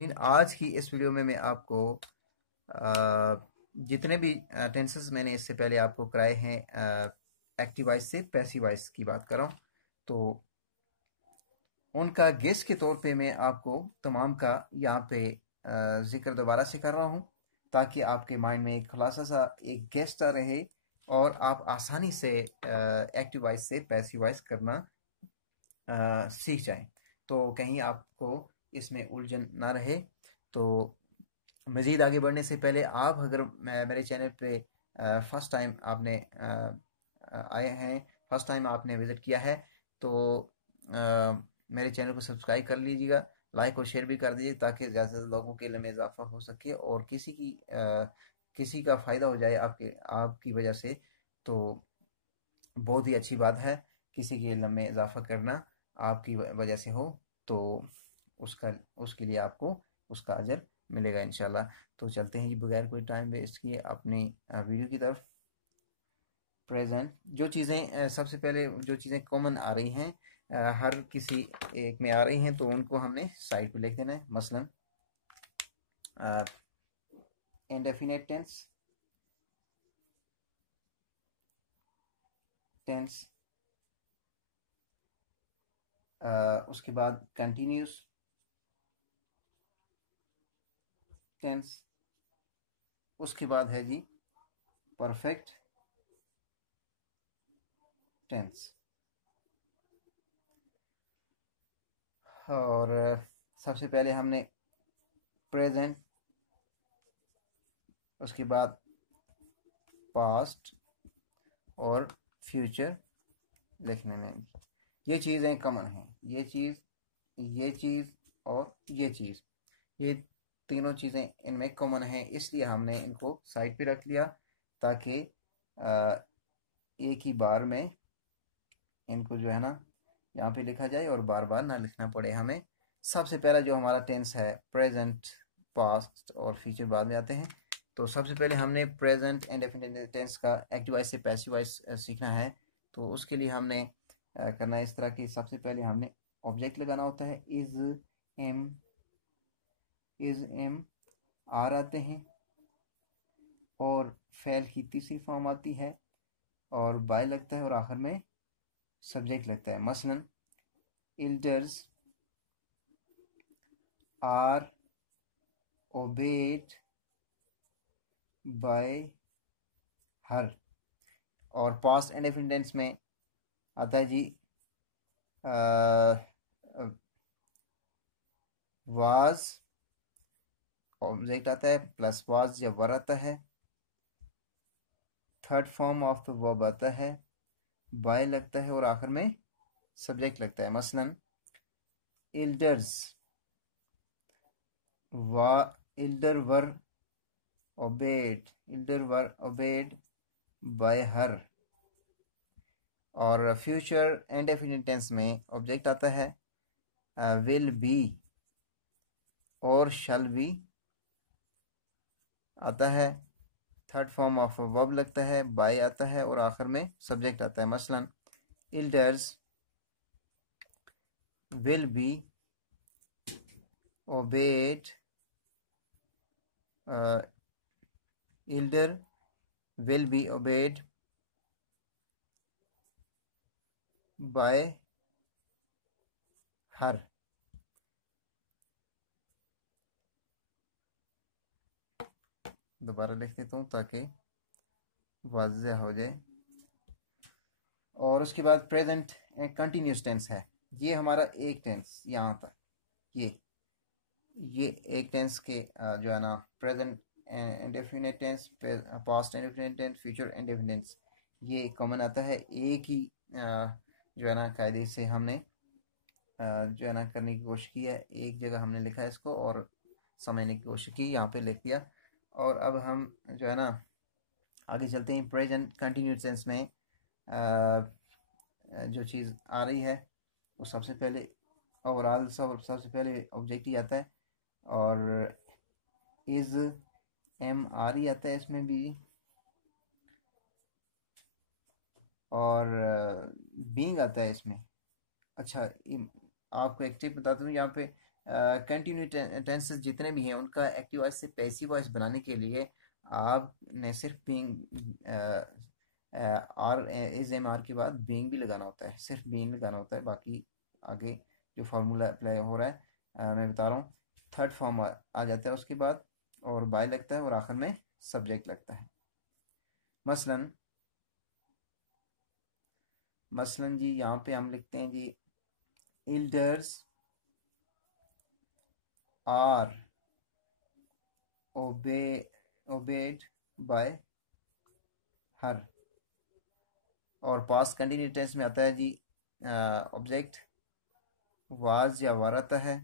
लेकिन आज की इस वीडियो में मैं आपको जितने भी टेंसेस मैंने इससे पहले आपको कराए हैं एक्टिव वॉइस से पैसिव वॉइस की बात कर रहा हूँ। तो उनका गेस्ट के तौर पे मैं आपको तमाम का यहाँ पे जिक्र दोबारा से कर रहा हूँ, ताकि आपके माइंड में एक खुलासा सा एक गेस्ट आ रहे और आप आसानी से एक्टिव वॉइस से पैसिव वॉइस करना सीख जाएं। तो कहीं आपको इसमें उलझन ना रहे। तो मज़ीद आगे बढ़ने से पहले आप अगर मेरे चैनल पे फर्स्ट टाइम आपने आए हैं, फर्स्ट टाइम आपने विज़िट किया है, तो मेरे चैनल को सब्सक्राइब कर लीजिएगा, लाइक और शेयर भी कर दीजिए, ताकि ज़्यादा से ज़्यादा लोगों के इल्म में इजाफा हो सके और किसी का फ़ायदा हो जाए आपकी वजह से। तो बहुत ही अच्छी बात है, किसी के इल्म में इजाफा करना आपकी वजह से हो, तो उसका उसके लिए आपको उसका अजर मिलेगा इंशाल्लाह। तो चलते हैं जी बगैर कोई टाइम वेस्ट किए अपनी वीडियो की तरफ। प्रेजेंट जो चीज़ें सबसे पहले जो चीज़ें कॉमन आ रही हैं, हर किसी एक में आ रही हैं, तो उनको हमने साइड पे लिख देना है। मसलन इंडेफिनेट टेंस, टेंस, उसके बाद कंटिन्यूस टेंस, उसके बाद है जी परफेक्ट टेंस। और सबसे पहले हमने प्रेजेंट, उसके बाद पास्ट और फ्यूचर लिखने में ये चीज़ें कॉमन हैं। ये चीज़ और ये चीज़, ये तीनों चीज़ें इनमें कॉमन हैं, इसलिए हमने इनको साइड पे रख लिया, ताकि एक ही बार में इनको जो है ना यहाँ पे लिखा जाए और बार बार ना लिखना पड़े हमें। सबसे पहला जो हमारा टेंस है प्रेजेंट, पास्ट और फ्यूचर बाद में आते हैं। तो सबसे पहले हमने प्रेजेंट इंडेफिनिट टेंस का एक्टिव वॉइस से पैसिव वॉइस सीखना है। तो उसके लिए हमने करना है इस तरह की, सबसे पहले हमने ऑब्जेक्ट लगाना होता है। एम इज एम आर आते हैं, और फेल की तीसरी फॉर्म आती है, और बाय लगता है, और आखिर में सब्जेक्ट लगता है। मसलन elders are obeyed by her। और पास्ट इंडेफिनिट टेंस में आता है जी वाज, ऑब्जेक्ट आता है, प्लस वाज या वर आता है, third form of the verb आता है, बाय लगता है, और आखिर में सब्जेक्ट लगता है। मसलन elders वा elder were obeyed by her। और फ्यूचर इंडेफिनिट टेंस में ऑब्जेक्ट आता है विल बी, और शल बी आता है, थर्ड फॉर्म ऑफ वर्ब लगता है, बाय आता है, और आखिर में सब्जेक्ट आता है। मसलन elders will be obeyed, elder will be obeyed by her। दोबारा लिख देता हूँ ताकि वाज़ेह हो जाए। और उसके बाद प्रेजेंट कंटिन्यूस टेंस है। ये हमारा एक टेंस यहाँ तक, ये एक टेंस के जो है ना present indefinite tense, past indefinite tense, future indefinite tense, ये कॉमन आता है। एक ही जो है ना कायदे से हमने जो है ना करने की कोशिश की है। एक जगह हमने लिखा है इसको और समझने की कोशिश की, यहाँ पे लिख दिया। और अब हम जो है ना आगे चलते हैं। प्रेजेंट कंटिन्यूस टेंस में जो चीज़ आ रही है वो सबसे पहले ओवरऑल सबसे पहले ऑब्जेक्ट ही आता है, और इज एम आर ही आता है इसमें भी, और बीइंग आता है इसमें। अच्छा, आपको एक टिप बताता हूँ यहाँ पे, कंटिन्यू टेंसेस जितने भी हैं उनका एक्टिव वॉइस से पैसिव वॉइस बनाने के लिए आपने सिर्फ being are is am are के बाद बीइंग भी लगाना होता है, सिर्फ बीइंग लगाना होता है। बाकी आगे जो फार्मूला अप्लाई हो रहा है मैं बता रहा हूँ। थर्ड फॉर्म आ जाता है उसके बाद, और बाय लगता है, और आखिर में सब्जेक्ट लगता है। मसलन जी यहाँ पे हम लिखते हैं जी elders are obeyed by her। और पास्ट कंटिन्यूस टेंस में आता है जी ऑब्जेक्ट वाज या वारता है।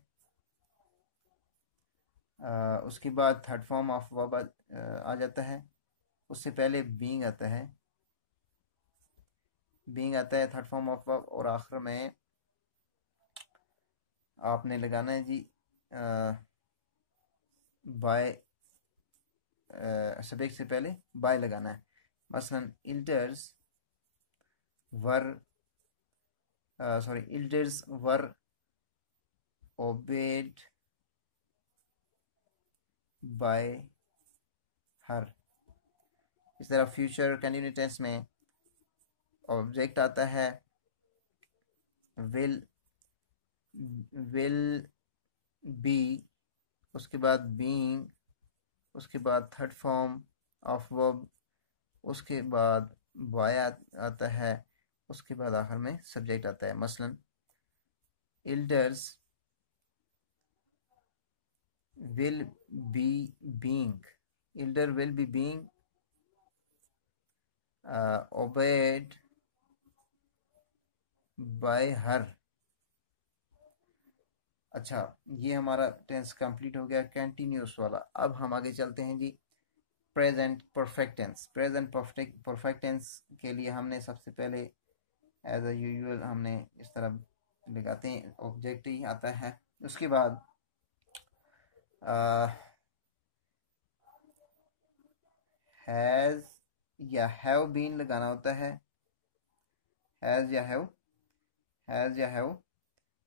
उसके बाद थर्ड फॉर्म ऑफ वर्ब आ जाता है। उससे पहले बीइंग आता है, थर्ड फॉर्म ऑफ वर्ब, और आखिर में आपने लगाना है जी बाय, सब्जेक्ट से पहले बाय लगाना है। मसलन elders were obeyed by her। इस तरह फ्यूचर कंटिन्यूस टेंस में ऑब्जेक्ट आता है will be, उसके बाद being, उसके बाद थर्ड फॉर्म ऑफ वर्ब, उसके बाद बाय आता है, उसके बाद आखिर में सब्जेक्ट आता है। मसलन elders will be being, elder will be being obeyed by her। अच्छा, ये हमारा टेंस कंप्लीट हो गया कंटिन्यूस वाला। अब हम आगे चलते हैं जी present perfect tense. Present perfect tense के लिए हमने सबसे पहले एज यूजुअल हमने इस तरह लगाते हैं, ऑब्जेक्ट ही आता है। उसके बाद हैज़ या हैव बीन लगाना होता है। हैज़ या हैव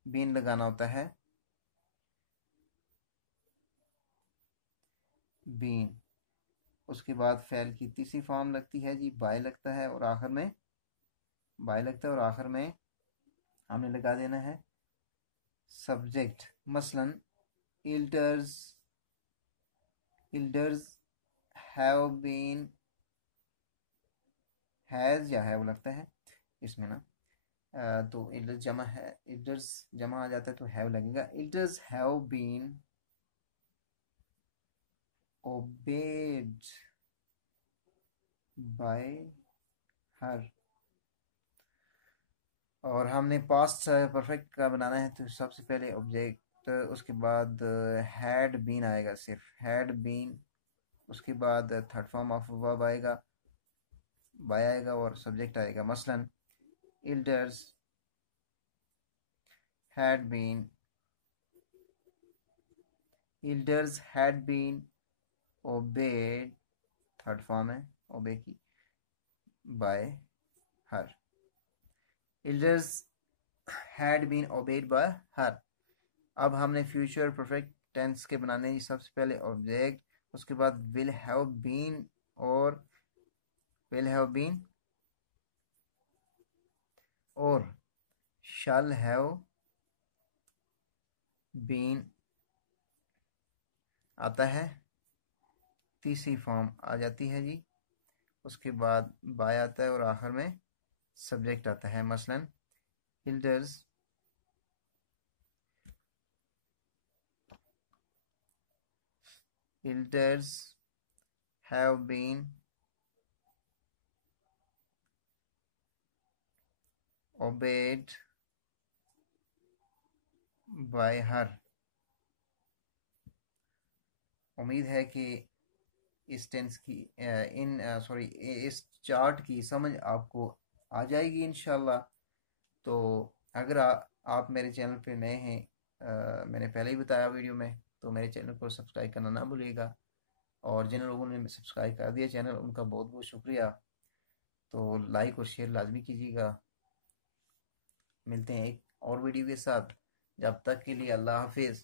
बीन लगाना होता है। बीन, उसके बाद फेल की तीसरी फॉर्म लगती है जी बाय लगता है, और आखिर में हमने लगा देना है सब्जेक्ट। मसलन elders have been, हैज़ या हैव लगता है इसमें ना, तो elders जमा है, elders जमा आ जाता है तो हैव लगेगा। elders have been obeyed by her। और हमने पास्ट परफेक्ट का बनाना है तो सबसे पहले ऑब्जेक्ट, उसके बाद हैड बीन आएगा, सिर्फ हैड बीन, उसके बाद थर्ड फॉर्म ऑफ वर्ब आएगा, बाय आएगा, और सब्जेक्ट आएगा। मसलन elders had been obeyed, third form है ओबे की, bye her. elders had been obeyed by her। अब हमने फ्यूचर परफेक्ट टेंस के बनाने की सबसे पहले ऑब्जेक्ट, उसके बाद will have been और shall have been आता है, तीसरी फॉर्म आ जाती है जी। उसके बाद बाय आता है और आखिर में सब्जेक्ट आता है। मसलन elders have been obeyed by her। उम्मीद है कि इस टेंस की इस चार्ट की समझ आपको आ जाएगी इंशाल्लाह। तो अगर आप मेरे चैनल पे नए हैं, मैंने पहले ही बताया वीडियो में, तो मेरे चैनल को सब्सक्राइब करना ना भूलिएगा। और जिन लोगों ने सब्सक्राइब कर दिया चैनल, उनका बहुत बहुत शुक्रिया। तो लाइक और शेयर लाजमी कीजिएगा। मिलते हैं एक और वीडियो के साथ, जब तक के लिए अल्लाह हाफिज़।